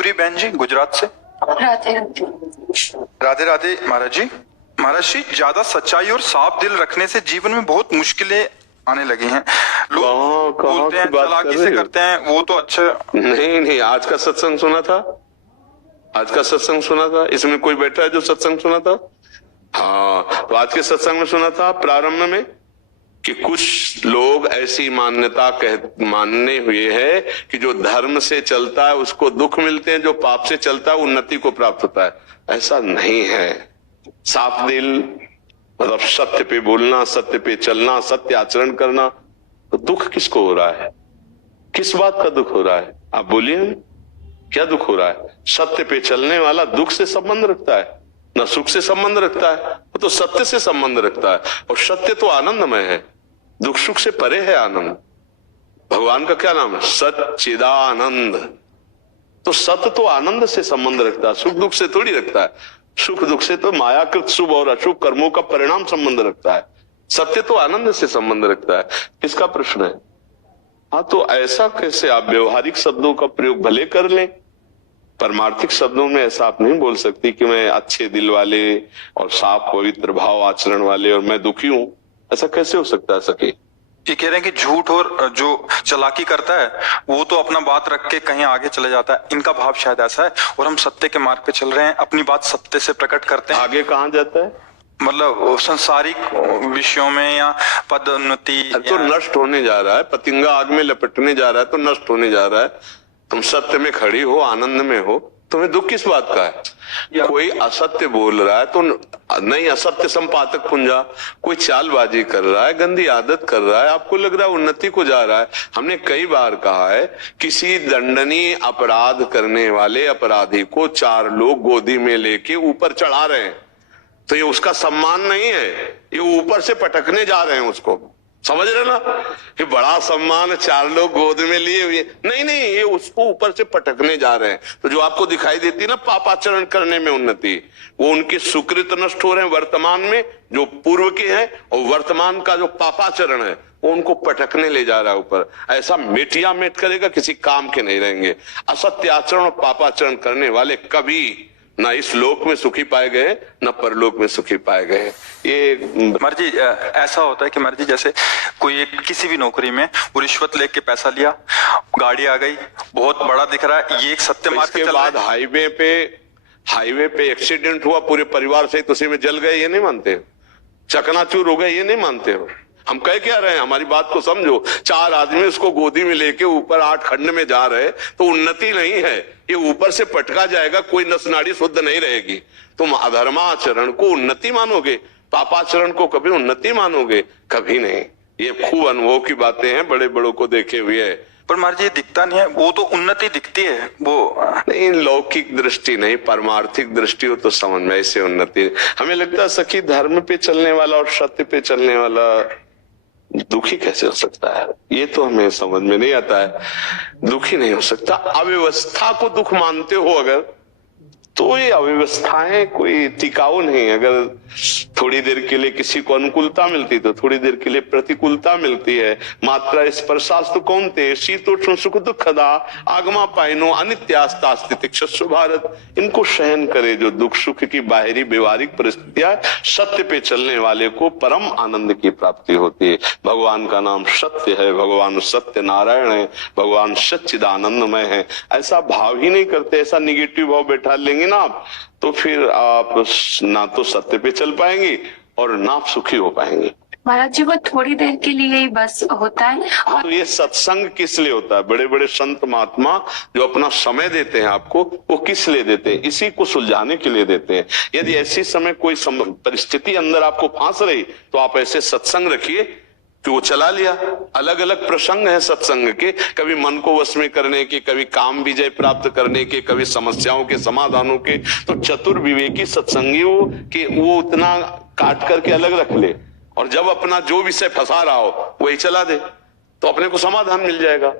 मयूरी बहन जी गुजरात से। राधे राधे। राधे राधे महाराज जी। महाराज जी, ज्यादा सच्चाई और साफ दिल रखने से जीवन में बहुत मुश्किलें आने लगी हैं। लोग बोलते हैं चालाकी से करते हैं, वो तो अच्छा नहीं, आज का सत्संग सुना था, आज का सत्संग सुना था, इसमें कोई बैठा है जो सत्संग सुना था? हाँ, तो आज के सत्संग में सुना था प्रारंभ में कि कुछ लोग ऐसी मान्यता मानने हुए है कि जो धर्म से चलता है उसको दुख मिलते हैं, जो पाप से चलता है उन्नति को प्राप्त होता है। ऐसा नहीं है। साफ दिल मतलब सत्य पे बोलना, सत्य पे चलना, सत्य आचरण करना। तो दुख किसको हो रहा है? किस बात का दुख हो रहा है? आप बोलिए, क्या दुख हो रहा है? सत्य पे चलने वाला दुख से संबंध रखता है, न सुख से संबंध रखता है, वो तो सत्य से संबंध रखता है। और सत्य तो आनंदमय है, दुख सुख से परे है आनंद। भगवान का क्या नाम है? सच्चिदानंद। तो सत्य तो आनंद से संबंध रखता है, सुख दुख से थोड़ी रखता है। सुख दुख से तो मायाकृत शुभ और अशुभ कर्मों का परिणाम संबंध रखता है। सत्य तो आनंद से संबंध रखता है। किसका प्रश्न है? हाँ, तो ऐसा कैसे? आप व्यवहारिक शब्दों का प्रयोग भले कर लें, परमार्थिक शब्दों में ऐसा आप नहीं बोल सकती कि मैं अच्छे दिल वाले और साफ पवित्र भाव आचरण वाले और मैं दुखी हूं। ऐसा कैसे हो सकता है सके? ये कह रहे हैं कि झूठ और जो चालाकी करता है वो तो अपना बात रख के कहीं आगे चले जाता है। इनका भाव शायद ऐसा है। और हम सत्य के मार्ग पे चल रहे हैं, अपनी बात सत्य से प्रकट करते हैं। आगे कहां जाता है? मतलब संसारिक विषयों में या पदोन्नति तो नष्ट होने जा रहा है। पतंगा आग में लपटने जा रहा है तो नष्ट होने जा रहा है। तुम सत्य में खड़ी हो, आनंद में हो, तुम्हें दुख किस बात का है? कोई असत्य बोल रहा है तो नहीं, असत्य संपादक पुंजा, कोई चालबाजी कर रहा है, गंदी आदत कर रहा है, आपको लग रहा है उन्नति को जा रहा है। हमने कई बार कहा है, किसी दंडनीय अपराध करने वाले अपराधी को चार लोग गोदी में लेके ऊपर चढ़ा रहे हैं, तो ये उसका सम्मान नहीं है, ये ऊपर से पटकने जा रहे हैं उसको। समझ रहे ना? ये बड़ा सम्मान, चार लोग गोद में लिए हुए, नहीं, ये उसको ऊपर से पटकने जा रहे हैं। तो जो आपको दिखाई देती है ना पापाचरण करने में उन्नति, वो उनके सुकृत नष्ट हो रहे हैं वर्तमान में, जो पूर्व के हैं, और वर्तमान का जो पापाचरण है वो उनको पटकने ले जा रहा है ऊपर। ऐसा मेटिया मेट करेगा, किसी काम के नहीं रहेंगे। असत्य आचरण और पापाचरण करने वाले कभी ना इस लोक में सुखी पाए गए, न परलोक में सुखी पाए गए। ये मर्जी ऐसा होता है कि मर्जी जैसे कोई एक किसी भी नौकरी में वो रिश्वत लेके पैसा लिया, गाड़ी आ गई, बहुत बड़ा दिख रहा है, ये एक सत्य मार्ग के बाद हाईवे पे एक्सीडेंट हुआ, पूरे परिवार सहित उसी में जल गए, ये नहीं मानते? चकनाचूर हो गए, ये नहीं मानते हो? हम कह क्या रहे हैं? हमारी बात को समझो। चार आदमी उसको गोदी में लेके ऊपर 8 खंड में जा रहे, तो उन्नति नहीं है, ये ऊपर से पटका जाएगा, कोई नस नाड़ी शुद्ध नहीं रहेगी। तुम अधर्माचरण को उन्नति मानोगे, पापाचरण को कभी उन्नति मानोगे? कभी नहीं। ये खूब अनुभव की बातें हैं, बड़े बड़ों को देखे हुए है। पर महाराज ये दिखता नहीं है, वो तो उन्नति दिखती है, वो नहीं, लौकिक दृष्टि नहीं, परमार्थिक दृष्टि हो तो समझ में ऐसे उन्नति। हमें लगता है सखी धर्म पे चलने वाला और सत्य पे चलने वाला दुखी कैसे हो सकता है? ये तो हमें समझ में नहीं आता है। दुखी नहीं हो सकता। अव्यवस्था को दुख मानते हो अगर, तो ये अव्यवस्थाएं कोई टिकाऊ नहीं। अगर थोड़ी देर के लिए किसी को अनुकूलता मिलती तो थोड़ी देर के लिए प्रतिकूलता मिलती है। मात्रा स्पर्शास्तु कौन्ते शीतोष्ण सुख दुखदा आगमा पाइनो अनित्यास्ता तितिक्षस्व भारत। इनको सहन करे जो दुख सुख की बाहरी व्यवहारिक परिस्थितियां, सत्य पे चलने वाले को परम आनंद की प्राप्ति होती है। भगवान का नाम सत्य है, भगवान सत्य नारायण है, भगवान सच्चिदानंदमय है। ऐसा भाव ही नहीं करते, ऐसा निगेटिव भाव बैठा लेंगे ना आप, तो फिर आप ना तो सत्य पे चल पाएंगे और ना आप सुखी हो पाएंगे। महाराज जी, वो थोड़ी देर के लिए ही बस होता है। हाँ, तो ये सत्संग किस लिए होता है? बड़े बड़े संत महात्मा जो अपना समय देते हैं आपको, वो किस लिए देते हैं? इसी को सुलझाने के लिए देते हैं। यदि ऐसी समय कोई परिस्थिति अंदर आपको फांस रही तो आप ऐसे सत्संग रखिए कि वो चला लिया। अलग अलग प्रसंग है सत्संग के, कभी मन को वश में करने के, कभी काम विजय प्राप्त करने के, कभी समस्याओं के समाधानों के। तो चतुर विवेकी सत्संगियों के वो उतना काट करके अलग रख ले, और जब अपना जो विषय फंसा रहा हो वही चला दे, तो अपने को समाधान मिल जाएगा।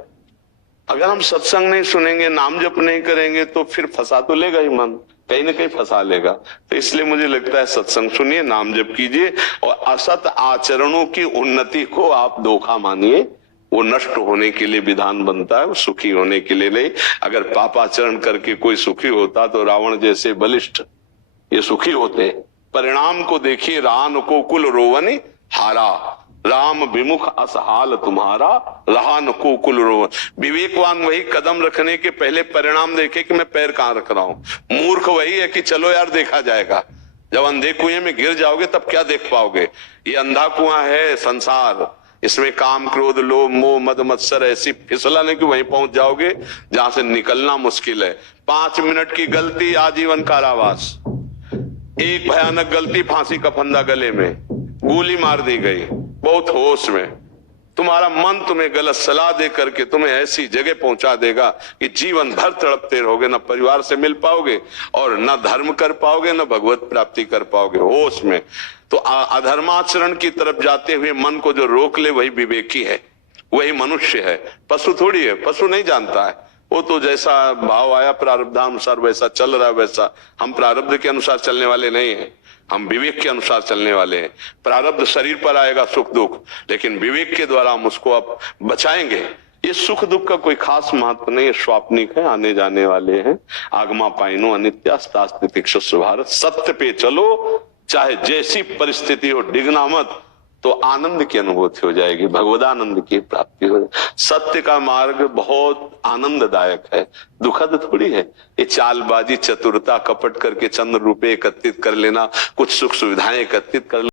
अगर हम सत्संग नहीं सुनेंगे, नाम जप नहीं करेंगे, तो फिर फंसा तो लेगा ही मन, कहीं ना कहीं फंसा लेगा। तो इसलिए मुझे लगता है सत्संग सुनिए, नाम जप कीजिए, और असत आचरणों की उन्नति को आप धोखा मानिए वो नष्ट होने के लिए विधान बनता है, वो सुखी होने के लिए नहीं। अगर पापाचरण करके कोई सुखी होता तो रावण जैसे बलिष्ठ ये सुखी होते। परिणाम को देखिए, रान को कुल रोवनी हारा, राम विमुख असहाल तुम्हारा, रहा न को कुल रोवन। विवेकवान वही कदम रखने के पहले परिणाम देखे कि मैं पैर कहां रख रहा हूं। मूर्ख वही है कि चलो यार देखा जाएगा। जब अंधे कुएं में गिर जाओगे तब क्या देख पाओगे। ये अंधा कुआं है संसार, इसमें काम क्रोध लोभ मोह मद मत्सर ऐसी फिसलन है कि वहीं पहुंच जाओगे जहां से निकलना मुश्किल है। 5 मिनट की गलती आजीवन कारावास, एक भयानक गलती फांसी का फंदा गले में, गोली मार दी गई बहुत होश में। तुम्हारा मन तुम्हें गलत सलाह दे करके तुम्हें ऐसी जगह पहुंचा देगा कि जीवन भर तड़पते रहोगे, न परिवार से मिल पाओगे और न धर्म कर पाओगे, न भगवत प्राप्ति कर पाओगे होश में। तो अधर्माचरण की तरफ जाते हुए मन को जो रोक ले वही विवेकी है, वही मनुष्य है। पशु थोड़ी है, पशु नहीं जानता है, वो तो जैसा भाव आया प्रारब्धानुसार वैसा चल रहा है वैसा। हम प्रारब्ध के अनुसार चलने वाले नहीं है, हम विवेक के अनुसार चलने वाले हैं। प्रारब्ध शरीर पर आएगा सुख दुख, लेकिन विवेक के द्वारा हम उसको अब बचाएंगे। ये सुख दुख का कोई खास महत्व नहीं है, स्वाप्निक है, आने जाने वाले हैं। आगमा पाइनो अनित्यास्तितिक्षुष भारत, सत्य पे चलो चाहे जैसी परिस्थिति हो, डिगना मत, तो आनंद की अनुभूति हो जाएगी, भगवदानंद की प्राप्ति हो जाएगी। सत्य का मार्ग बहुत आनंददायक है, दुखद थोड़ी है। ये चालबाजी चतुरता कपट करके चंद रुपए एकत्रित कर लेना, कुछ सुख सुविधाएं एकत्रित कर